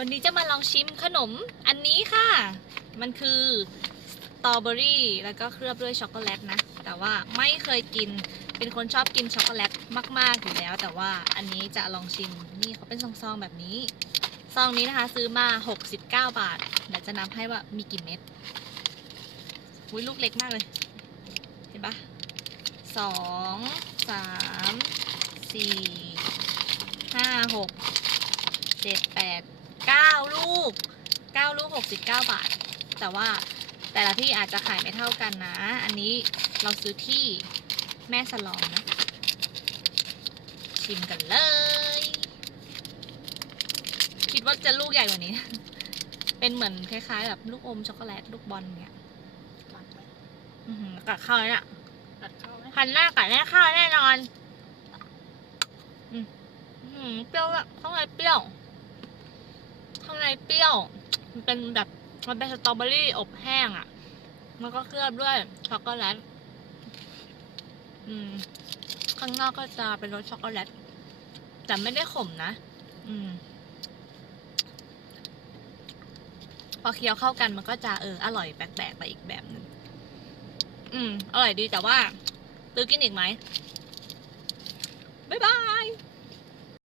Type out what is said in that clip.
วันนี้จะมาลองชิมขนมอันนี้ค่ะ มันคือสตรอเบอรี่แล้วก็เคลือบด้วยช็อกโกแลตนะ แต่ว่าไม่เคยกิน เป็นคนชอบกินช็อกโกแลตมากๆอยู่แล้ว แต่ว่าอันนี้จะลองชิม นี่เขาเป็นซองๆแบบนี้ ซองนี้นะคะซื้อมา 69 บาท เดี๋ยวจะนับให้ว่ามีกี่เม็ดอุ้ยลูกเล็กมากเลย เห็นปะสองสามสี่ห้าหกเจ็ดแปด เก้าลูกเก้าลูกหกสิบเก้าบาท แต่ว่าแต่ละที่อาจจะขายไม่เท่ากันนะ อันนี้เราซื้อที่แม่สลองนะ ชิมกันเลย คิดว่าจะลูกใหญ่กว่านี้ เป็นเหมือนคล้ายๆแบบลูกอมช็อกโกแลตลูกบอลเนี่ยกัดไหมอื้อหือกัดเข้าเลยน่ะกัดเข้าไหมพันหน้ากัดแน่ข้าวแน่นอน อืมอื้อหือเปรี้ยวอะข้างในเปรี้ยวข้างใน เปรี้ยว มันเป็นแบบมันเป็นสตรอเบอรี่อบแห้งอะมันก็เคลือบด้วยช็อกโกแลตอืม ข้างนอกก็จะเป็นรสช็อกโกแลต แต่ไม่ได้ขมนะ อืม พอเคี้ยวเข้ากันมันก็จะเออ อร่อยแปลกๆไปอีกแบบหนึงอืม อร่อยดีแต่ว่าซื้อกินอีกไหมบ๊ายบาย